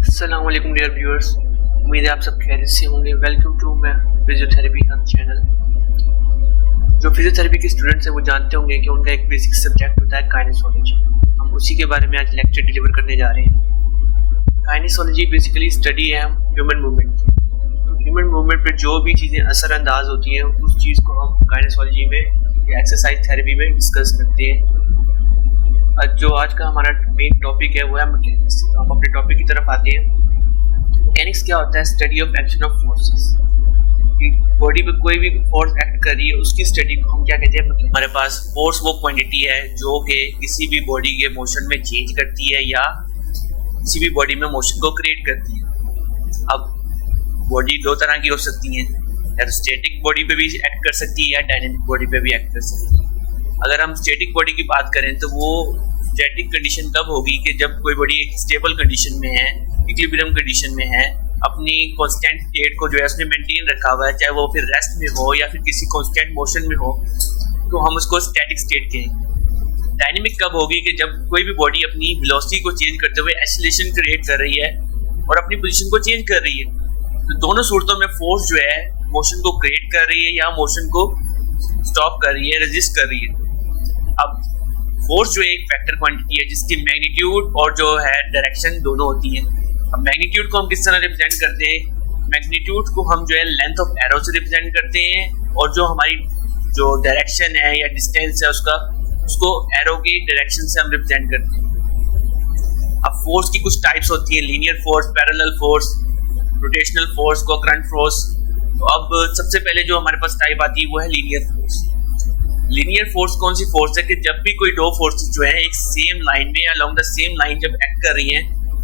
अस्सलाम वालेकुम dear viewers, उम्मीद है आप सब खैरियत से होंगे। Welcome to my physiotherapy hub channel. जो फिजियोथेरेपी के स्टूडेंट्स हैं वो जानते होंगे कि उनका एक बेसिक सब्जेक्ट होता है काइनेसोलॉजी। हम उसी के बारे में आज लेक्चर डिलीवर करने जा रहे हैं। काइनेसोलॉजी बेसिकली स्टडी है ह्यूमन मूवमेंट। तो ह्यूमन मूवमेंट पर जो भी चीज़ें असरअंदाज होती हैं उस चीज़ को हम काइनेसोलॉजी में या एक्सरसाइज थेरेपी में डिस्कस करते हैं। जो आज का हमारा मेन टॉपिक है वो है मैकेनिक्स। हम अपने टॉपिक की तरफ आते हैं। मैकेनिक्स क्या होता है? Study of action of forces. Body पे कोई भी फोर्स एक्ट कर रही है उसकी स्टडी को हम क्या कहते हैं? हमारे पास फोर्स वो क्वांटिटी है जो कि किसी भी बॉडी के मोशन में चेंज करती है या किसी भी बॉडी में मोशन को क्रिएट करती है। अब बॉडी दो तरह की हो सकती है, या तो स्टैटिक बॉडी पे भी एक्ट कर सकती है या डायनेमिक बॉडी पे भी एक्ट कर सकती है। अगर हम स्टैटिक बॉडी की बात करें तो वो स्टैटिक कंडीशन तब होगी कि जब कोई बॉडी एक स्टेबल कंडीशन में है, इक्विलिब्रियम कंडीशन में है, अपनी कांस्टेंट स्टेट को जो है उसने मेंटेन रखा हुआ है, चाहे वो फिर रेस्ट में हो या फिर किसी कांस्टेंट मोशन में हो, तो हम उसको स्टैटिक स्टेट कहेंगे। डायनेमिक कब होगी? कि जब कोई भी बॉडी अपनी वेलोसिटी को चेंज करते हुए एक्सीलरेशन क्रिएट कर रही है और अपनी पोजीशन को चेंज कर रही है। तो दोनों सूरतों में फोर्स जो है मोशन को क्रिएट कर रही है या मोशन को स्टॉप कर रही है, रेजिस्ट कर रही है। अब फोर्स जो एक वेक्टर क्वांटिटी है जिसकी मैग्नीट्यूड और जो है डायरेक्शन दोनों होती हैं। अब मैग्नीट्यूड को हम किस तरह रिप्रेजेंट करते हैं? मैग्नीट्यूड को हम जो है लेंथ ऑफ एरो से रिप्रेजेंट करते हैं, और जो हमारी जो डायरेक्शन है या डिस्टेंस है उसको एरो की डायरेक्शन से हम रिप्रेजेंट करते हैं। अब फोर्स की कुछ टाइप्स होती हैं, linear force, parallel force, rotational force, concurrent force. तो अब सबसे पहले जो हमारे पास टाइप आती है वो है लीनियर फोर्स। लीनियर फोर्स कौन सी फोर्स है? कि जब भी कोई दो फोर्सेस जो है एक सेम लाइन में या अलोंग द सेम लाइन जब एक्ट कर रही हैं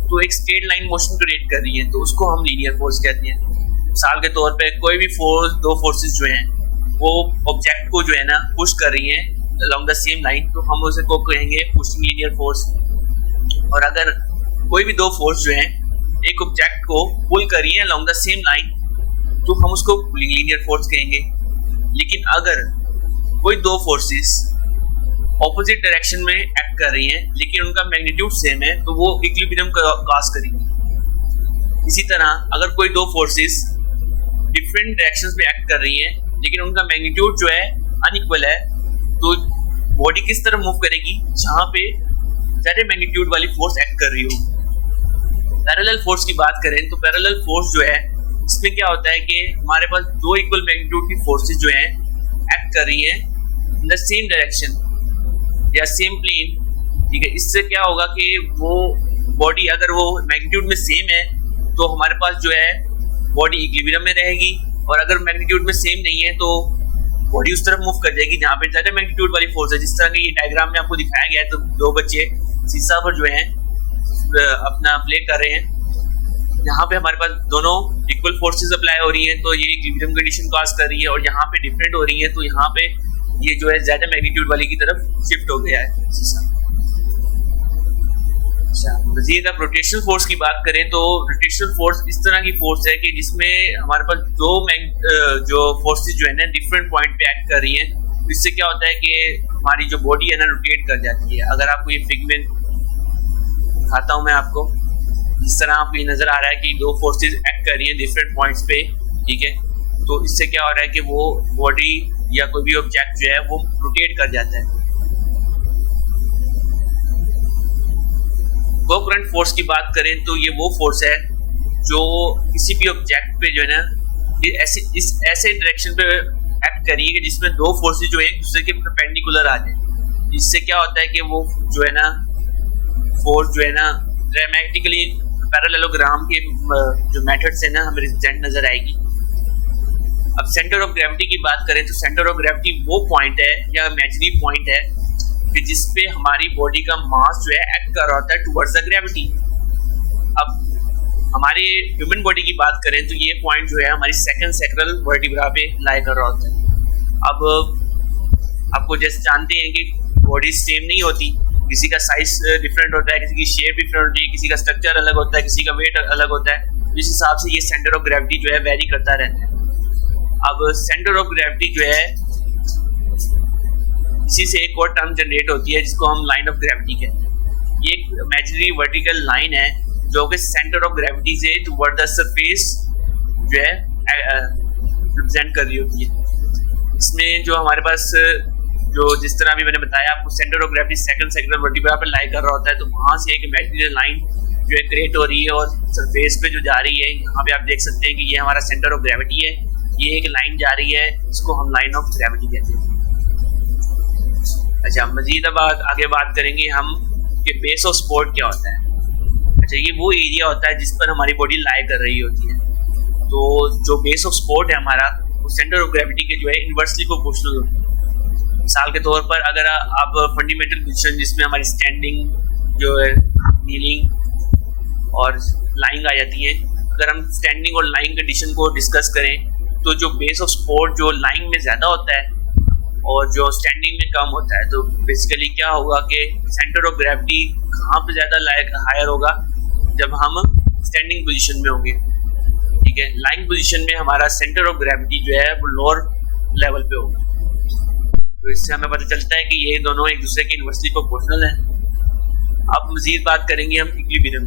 तो एक स्ट्रेट लाइन मोशन क्रिएट कर रही हैं, तो उसको हम लीनियर फोर्स कहते हैं। मिसाल के तौर पे कोई भी दो फोर्सेस जो हैं वो ऑब्जेक्ट को जो है ना पुश कर रही हैं अलोंग द सेम लाइन, तो हम उसे को कहेंगे पुशिंग लीनियर फोर्स। और अगर कोई भी दो फोर्स जो है एक ऑब्जेक्ट को पुल कर रही है अलोंग द सेम लाइन, तो हम उसको पुलिंग लीनियर फोर्स कहेंगे। लेकिन अगर कोई दो फोर्सेस ऑपोजिट डायरेक्शन में एक्ट कर रही हैं लेकिन उनका मैग्नीट्यूड सेम है, तो वो इक्विलिब्रियम काज करेंगे। इसी तरह अगर कोई दो फोर्सेस डिफरेंट डायरेक्शंस में एक्ट कर रही हैं लेकिन उनका मैग्नीट्यूड जो है अनइक्वल है, तो बॉडी किस तरफ मूव करेगी? जहां पे ज्यादा मैग्नीट्यूड वाली फोर्स एक्ट कर रही हो। पैरेलल फोर्स की बात करें तो पैरेलल फोर्स जो है इसमें क्या होता है कि हमारे पास दो इक्वल मैग्नीट्यूड की फोर्सेस जो है एक्ट कर रही है इन द सेम डायरेक्शन या सेम प्लेन। ठीक है, इससे क्या होगा कि वो बॉडी अगर वो मैग्नीट्यूड में सेम है तो हमारे पास जो है बॉडी इक्विलिब्रियम में रहेगी, और अगर मैग्नीट्यूड में सेम नहीं है तो बॉडी उस तरफ मूव कर जाएगी जहाँ पे ज्यादा मैग्नीट्यूड वाली फोर्स है। जिस तरह के ये डायग्राम में आपको दिखाया गया है, तो दो बच्चे शीशा पर जो है अपना प्ले कर रहे हैं, यहाँ पे हमारे पास दोनों इक्वल फोर्सेस अप्लाई हो रही हैं, तो ये इक्विलिब्रियम कंडीशन कॉज कर रही है, और यहाँ पे डिफरेंट हो रही है, तो यहाँ पे ये जो है ज्यादा मैग्नीट्यूड वाली की तरफ शिफ्ट हो गया है। मजीद आप रोटेशनल फोर्स की बात करें तो रोटेशनल फोर्स इस तरह की फोर्स है कि जिसमें हमारे पास दो जो फोर्सेस जो है ना डिफरेंट पॉइंट पे एक्ट कर रही हैं। तो इससे क्या होता है कि हमारी जो बॉडी है ना रोटेट कर जाती है। अगर आपको ये फिगमेंट दिखाता हूँ मैं आपको, इस तरह आपको ये नजर आ रहा है कि दो फोर्सेस एक्ट कर रही हैं डिफरेंट पॉइंट्स पे। ठीक है, तो इससे क्या हो रहा है कि वो बॉडी या कोई भी ऑब्जेक्ट जो है वो रोटेट कर जाता है। कोकरेंट फोर्स की बात करें तो ये वो फोर्स है जो किसी भी ऑब्जेक्ट पे जो है ना ऐसे डायरेक्शन पे एक्ट करी है जिसमें दो फोर्सेस जो है एक दूसरे के परपेंडिकुलर आ जाए। इससे क्या होता है कि वो जो है ना फोर्स जो है ना ड्रामेटिकली पैरेललोग्राम के जो मेथड से ना हमें रिजल्ट नजर आएगी। अब सेंटर ऑफ ग्रेविटी की बात करें तो सेंटर ऑफ ग्रेविटी वो पॉइंट है या इमेजिनरी पॉइंट है कि जिस पे हमारी बॉडी का मास जो है एक्ट कर रहा होता है टुवर्ड्स द ग्रेविटी। अब हमारे ह्यूमन बॉडी की बात करें तो ये पॉइंट जो है हमारी सेकंड सैक्रल वर्टिब्रा पे लाई कर रहा होता है। अब आपको जैसे जानते हैं कि बॉडी सेम नहीं होती, किसी का साइज डिफरेंट होता है, किसी की शेप डिफरेंट होती है, किसी का स्ट्रक्चर अलग होता है, किसी का वेट अलग होता है। इस हिसाब से ये सेंटर ऑफ ग्रेविटी जो है वेरी करता रहता है। अब सेंटर ऑफ ग्रेविटी जो है इसी से एक और टर्म जनरेट होती है जिसको हम लाइन ऑफ ग्रेविटी कहते हैं। ये एक इमेजिनरी वर्टिकल लाइन है जो कि सेंटर ऑफ ग्रेविटी से टुवर्ड द सरफेस जो है रिप्रेजेंट कर रही होती है। इसमें जो हमारे पास जो जिस तरह अभी मैंने बताया आपको, centre of gravity second sector vertebra पर लाई कर रहा होता है, तो वहाँ से एक इमेजिनरी लाइन जो है क्रिएट हो रही है और सरफेस पे जो जा रही है, यहाँ पे आप देख सकते हैं कि ये हमारा सेंटर ऑफ ग्रेविटी है, ये एक लाइन जा रही है, इसको हम लाइन ऑफ ग्रेविटी कहते हैं। अच्छा, मजीद अब आगे बात करेंगे हम कि बेस ऑफ सपोर्ट क्या होता है। अच्छा, ये वो एरिया होता है जिस पर हमारी बॉडी लाई कर रही होती है। तो जो बेस ऑफ सपोर्ट है हमारा, वो सेंटर ऑफ ग्रेविटी के जो है इन्वर्सली प्रोपोर्शनल होता है। मिसाल के तौर पर अगर आप फंडामेंटल पोजीशन जिसमें हमारी स्टैंडिंग जो है, नीलिंग और लाइंग आ जाती है, अगर हम स्टैंडिंग और लाइंग कंडीशन को डिस्कस करें तो जो बेस ऑफ सपोर्ट जो लाइंग में ज़्यादा होता है और जो स्टैंडिंग में कम होता है, तो बेसिकली क्या होगा कि सेंटर ऑफ ग्रेविटी कहाँ पे ज़्यादा हायर होगा, जब हम स्टैंडिंग पोजीशन में होंगे। ठीक है, लाइंग पोजीशन में हमारा सेंटर ऑफ ग्रेविटी जो है वो लोअर लेवल पे होगा। तो इससे हमें पता चलता है कि ये दोनों एक दूसरे के इन्वर्सली प्रोपोर्शनल हैं। अब मजीद बात करेंगे हम इक्विलिब्रियम।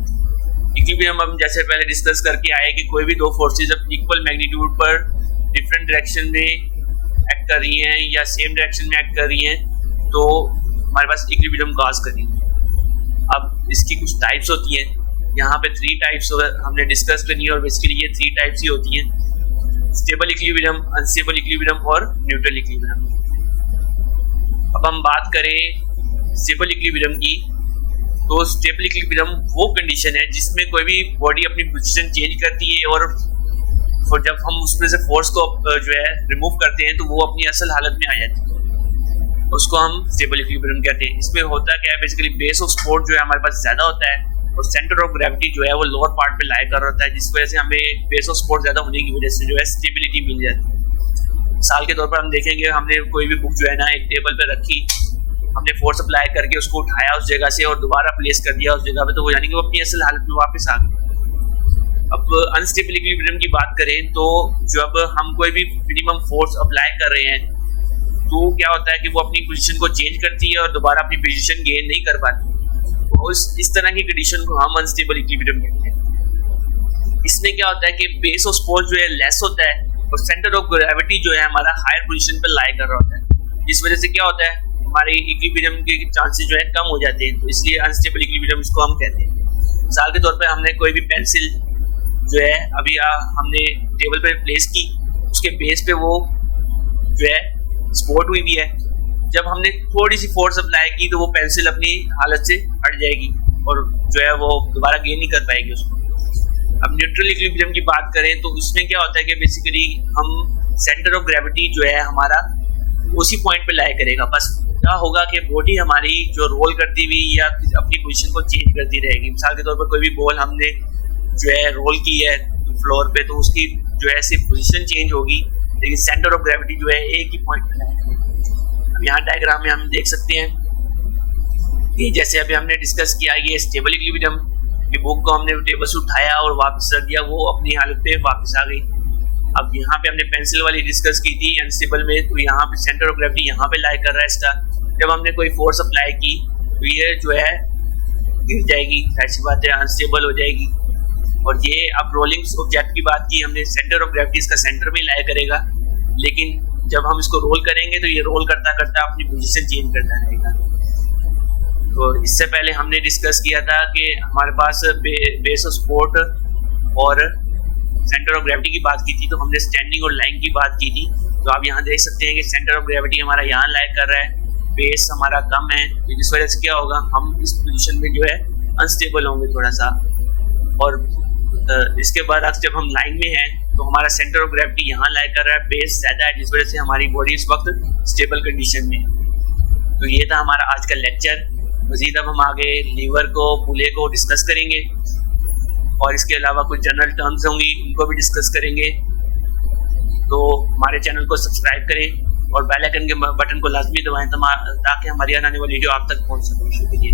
इक्विलिब्रियम हम जैसे पहले डिस्कस करके आए कि कोई भी दो फोर्सेज अब इक्वल मैग्नीट्यूड पर डिफरेंट डायरेक्शन में एक्ट कर रही हैं या सेम डायरेक्शन में एक्ट कर रही हैं, तो हमारे पास इक्विलिब्रियम कॉज करेंगे। अब इसकी कुछ टाइप्स होती हैं, यहाँ पे 3 टाइप्स हमने डिस्कस करनी है और बेसिकली ये 3 टाइप्स ही होती हैं: स्टेबल इक्विलिब्रियम, अनस्टेबल इक्विलिब्रियम और न्यूट्रल इक्विलिब्रियम। अब हम बात करें स्टेबल इक्विलिब्रियम की, तो स्टेबल इक्विलिब्रियम वो कंडीशन है जिसमें कोई भी बॉडी अपनी पोजीशन चेंज करती है और जब हम उसमें से फोर्स को जो है रिमूव करते हैं तो वो अपनी असल हालत में आ जाती है, उसको हम स्टेबल इक्विलिब्रियम कहते हैं। इसमें होता क्या है, बेसिकली बेस ऑफ सपोर्ट जो है हमारे पास ज़्यादा होता है और सेंटर ऑफ ग्रेविटी जो है वो लोअर पार्ट पे लाई कर होता है, जिस वजह से हमें बेस ऑफ सपोर्ट ज़्यादा होने की वजह से जो है स्टेबिलिटी मिल जाती है। मिसाल के तौर पर हम देखेंगे, हमने कोई भी बुक जो है ना एक टेबल पे रखी, हमने फोर्स अप्लाई करके उसको उठाया उस जगह से और दोबारा प्लेस कर दिया उस जगह पे, तो वो यानी कि वो अपनी असल हालत में वापस आ गई। अब अनस्टेबल इक्विलिब्रियम की बात करें तो जब हम कोई भी मिनिमम फोर्स अप्लाई कर रहे हैं तो क्या होता है कि वो अपनी पोजीशन को चेंज करती है और दोबारा अपनी पोजीशन गेन नहीं कर पाती। तो इस तरह की कंडीशन को हम अनस्टेबल इक्विलिब्रियम कहते हैं। इसमें क्या होता है कि बेस ऑफ सपोर्ट जो है लेस होता है और सेंटर ऑफ ग्रेविटी जो है हमारा हायर पोजीशन पर लाई कर रहा होता है, जिस वजह से क्या होता है हमारे इक्विलिब्रियम के चांसेस जो है कम हो जाते हैं। तो इसलिए अनस्टेबल इक्विलिब्रियम इसको हम कहते हैं। मिसाल के तौर पर हमने कोई भी पेंसिल जो है अभी हमने टेबल पे प्लेस की, उसके बेस पे वो जो है सपोर्ट हुई भी है। जब हमने थोड़ी सी फोर्स अप्लाई की तो वो पेंसिल अपनी हालत से हट जाएगी और जो है वो दोबारा गेन नहीं कर पाएगी उसको। अब न्यूट्रल इक्विलिब्रियम की बात करें तो उसमें क्या होता है कि बेसिकली हम सेंटर ऑफ ग्रेविटी जो है हमारा उसी पॉइंट पे लाई करेगा। बस क्या होगा कि बॉडी हमारी जो रोल करती हुई या अपनी पोजीशन को चेंज करती रहेगी। मिसाल के तौर पर कोई भी बॉल हमने जो है रोल की है फ्लोर पे, तो उसकी जो है सिर्फ पोजीशन चेंज होगी लेकिन सेंटर ऑफ ग्रेविटी जो है एक ही पॉइंट पे है। अब यहाँ डायग्राम में हम देख सकते हैं कि जैसे अभी हमने डिस्कस किया, ये स्टेबल इक्विलिब्रियम की बुक को हमने टेबल से उठाया और वापस रख दिया, वो अपनी हालत पे वापस आ गई। अब यहाँ पे हमने पेंसिल वाली डिस्कस की थी अनस्टेबल में, तो यहाँ पे सेंटर ऑफ ग्रेविटी यहाँ पे लाई कर रहा है इसका। जब हमने कोई फोर्स अप्लाई की तो ये जो है गिर जाएगी, ऐसी बात है, अनस्टेबल हो जाएगी। और ये अब रोलिंग ऑब्जेक्ट की बात की हमने, सेंटर ऑफ ग्रेविटी इसका सेंटर में लाया करेगा, लेकिन जब हम इसको रोल करेंगे तो ये रोल करता करता अपनी पोजीशन चेंज करता रहेगा। तो इससे पहले हमने डिस्कस किया था कि हमारे पास बेस ऑफ सपोर्ट और सेंटर ऑफ ग्रेविटी की बात की थी, तो हमने स्टैंडिंग और लाइंग की बात की थी। तो आप यहाँ देख सकते हैं कि सेंटर ऑफ ग्रेविटी हमारा यहाँ लाया कर रहा है, बेस हमारा कम है, जिस वजह से क्या होगा हम इस पोजीशन में जो है अनस्टेबल होंगे थोड़ा सा। और इसके बाद जब हम लाइन में हैं तो हमारा सेंटर ऑफ ग्रेविटी यहाँ लाया कर रहा है, बेस ज़्यादा है, जिस वजह से हमारी बॉडी इस वक्त स्टेबल कंडीशन में है। तो ये था हमारा आज का लेक्चर। मज़ीद अब हम आगे लीवर को, पुले को डिस्कस करेंगे और इसके अलावा कुछ जनरल टर्म्स होंगी उनको भी डिस्कस करेंगे। तो हमारे चैनल को सब्सक्राइब करें और बेल आइकन के बटन को लाजमी दबाएं ताकि हमारी आने वाली वीडियो आप तक पहुंच सके। शुक्रिया।